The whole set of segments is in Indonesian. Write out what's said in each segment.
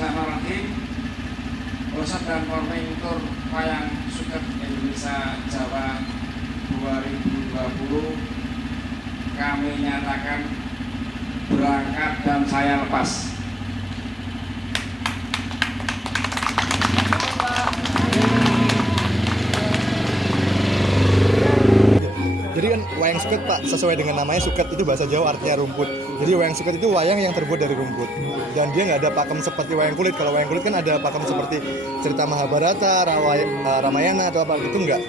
Bismillahirrahmanirrahim. Workshop dan forming tour wayang suket Indonesia Jawa 2020 kami nyatakan berangkat dan saya lepas. Jadi kan wayang suket Pak, sesuai dengan namanya suket itu bahasa Jawa artinya rumput. Jadi wayang suket itu wayang yang terbuat dari rumput. Dan dia nggak ada pakem seperti wayang kulit. Kalau wayang kulit kan ada pakem seperti cerita Mahabharata, Ramayana atau apa itu enggak.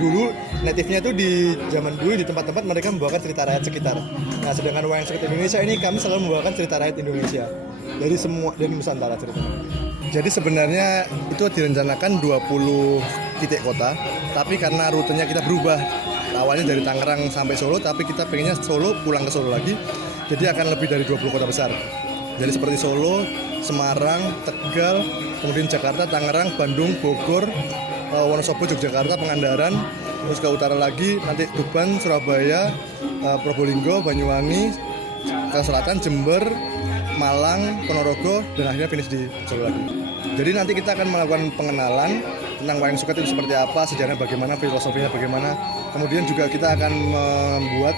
Dulu native-nya itu di zaman dulu di tempat-tempat mereka membawakan cerita rakyat sekitar. Nah, sedangkan wayang suket Indonesia ini kami selalu membawakan cerita rakyat Indonesia. Dari Nusantara ceritanya. Jadi sebenarnya itu direncanakan 20 titik kota, tapi karena rutenya kita berubah. Awalnya dari Tangerang sampai Solo, tapi kita pengennya Solo pulang ke Solo lagi. Jadi akan lebih dari 20 kota besar. Jadi seperti Solo, Semarang, Tegal, kemudian Jakarta, Tangerang, Bandung, Bogor, Wonosobo, Yogyakarta, Pangandaran, terus ke utara lagi nanti Tuban, Surabaya, Probolinggo, Banyuwangi, ke selatan Jember, Malang, Ponorogo, dan akhirnya finish di Solo lagi. Jadi nanti kita akan melakukan pengenalan tentang wayang suket itu seperti apa, sejarahnya bagaimana, filosofinya bagaimana. Kemudian juga kita akan membuat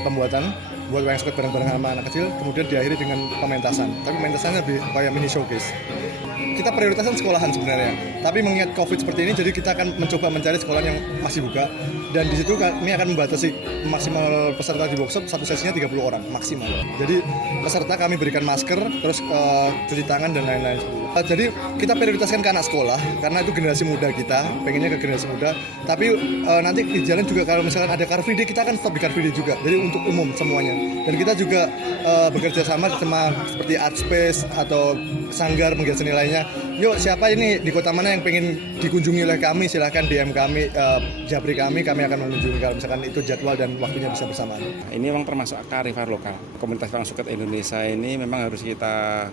buat wayang suket bareng-bareng sama anak kecil, kemudian diakhiri dengan pementasan. Tapi pementasannya lebih kayak mini showcase. Kita prioritaskan sekolahan sebenarnya, tapi mengingat COVID seperti ini, jadi kita akan mencoba mencari sekolah yang masih buka. Dan di situ kami akan membatasi maksimal peserta di workshop satu sesinya 30 orang maksimal. Jadi peserta kami berikan masker, terus cuci tangan dan lain-lain. Jadi kita prioritaskan ke anak sekolah karena itu generasi muda kita, pengennya ke generasi muda. Tapi nanti di jalan juga kalau misalkan ada Car Free Day, kita akan stop di Car Free Day juga. Jadi untuk umum semuanya. Dan kita juga bekerja sama seperti Art Space atau Sanggar Penggiat Seni lainnya. Yuk, siapa ini di kota mana yang pengen dikunjungi oleh kami, silahkan DM kami, japri kami akan mengunjungi kalau misalkan itu jadwal dan waktunya bisa bersamaan. Ini memang termasuk kearifan lokal. Komunitas wayang suket Indonesia ini memang harus kita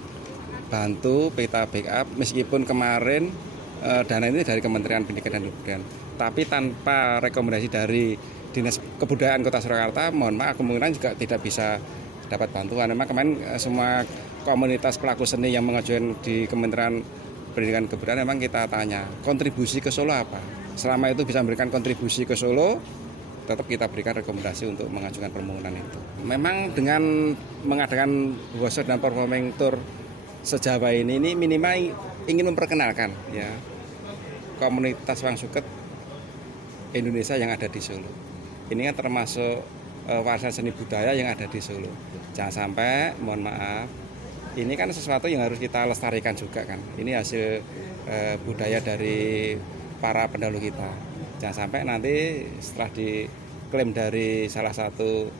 bantu, kita backup, meskipun kemarin dana ini dari Kementerian Pendidikan dan Kebudayaan. Tapi tanpa rekomendasi dari Dinas Kebudayaan Kota Surakarta, mohon maaf, kemungkinan juga tidak bisa dapat bantuan. Memang kemarin semua komunitas pelaku seni yang mengajukan di Kementerian Pendidikan Kebudayaan memang kita tanya kontribusi ke Solo apa. Selama itu bisa memberikan kontribusi ke Solo, tetap kita berikan rekomendasi untuk mengajukan permohonan itu. Memang dengan mengadakan workshop dan performing tour se-Jawa ini minimal ingin memperkenalkan ya komunitas wayang suket Indonesia yang ada di Solo. Ini kan termasuk warisan seni budaya yang ada di Solo. Jangan sampai, mohon maaf, ini kan sesuatu yang harus kita lestarikan juga kan. Ini hasil budaya dari para pendahulu kita. Jangan sampai nanti setelah diklaim dari salah satu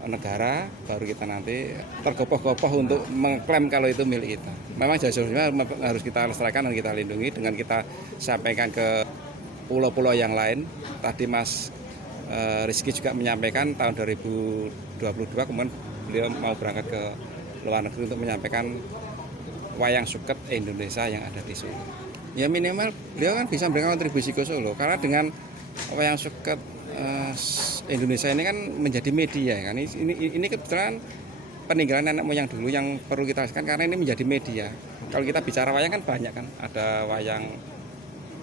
negara, baru kita nanti tergopoh-gopoh untuk mengklaim kalau itu milik kita. Memang jauh-jauhnya harus kita lestarikan dan kita lindungi dengan kita sampaikan ke pulau-pulau yang lain. Tadi Mas Rizky juga menyampaikan tahun 2022 kemudian beliau mau berangkat ke luar negeri untuk menyampaikan wayang suket Indonesia yang ada di Solo. Ya minimal beliau kan bisa memberikan kontribusi ke Solo karena dengan wayang suket Indonesia ini kan menjadi media kan. Ini kebetulan peninggalan nenek moyang dulu yang perlu kita lakukan karena ini menjadi media. Kalau kita bicara wayang kan banyak kan, ada wayang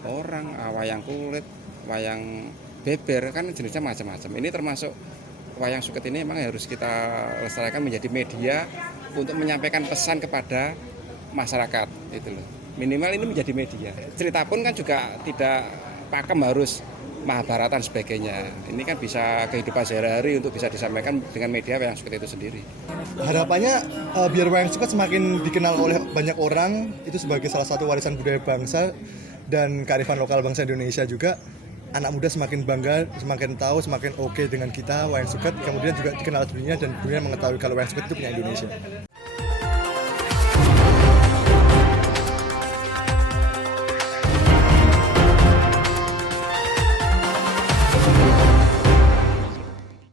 orang, wayang kulit, wayang beber kan jenisnya macam-macam. Ini termasuk wayang suket ini memang harus kita lestarikan menjadi media untuk menyampaikan pesan kepada masyarakat itu loh. Minimal ini menjadi media. Cerita pun kan juga tidak pakem harus Mahabharata dan sebagainya. Ini kan bisa kehidupan sehari-hari untuk bisa disampaikan dengan media wayang suket itu sendiri. Harapannya biar wayang suket semakin dikenal oleh banyak orang, itu sebagai salah satu warisan budaya bangsa dan kearifan lokal bangsa Indonesia juga. Anak muda semakin bangga, semakin tahu, semakin oke dengan kita wayang suket, kemudian juga dikenal dunia dan dunia mengetahui kalau wayang suket itu punya Indonesia.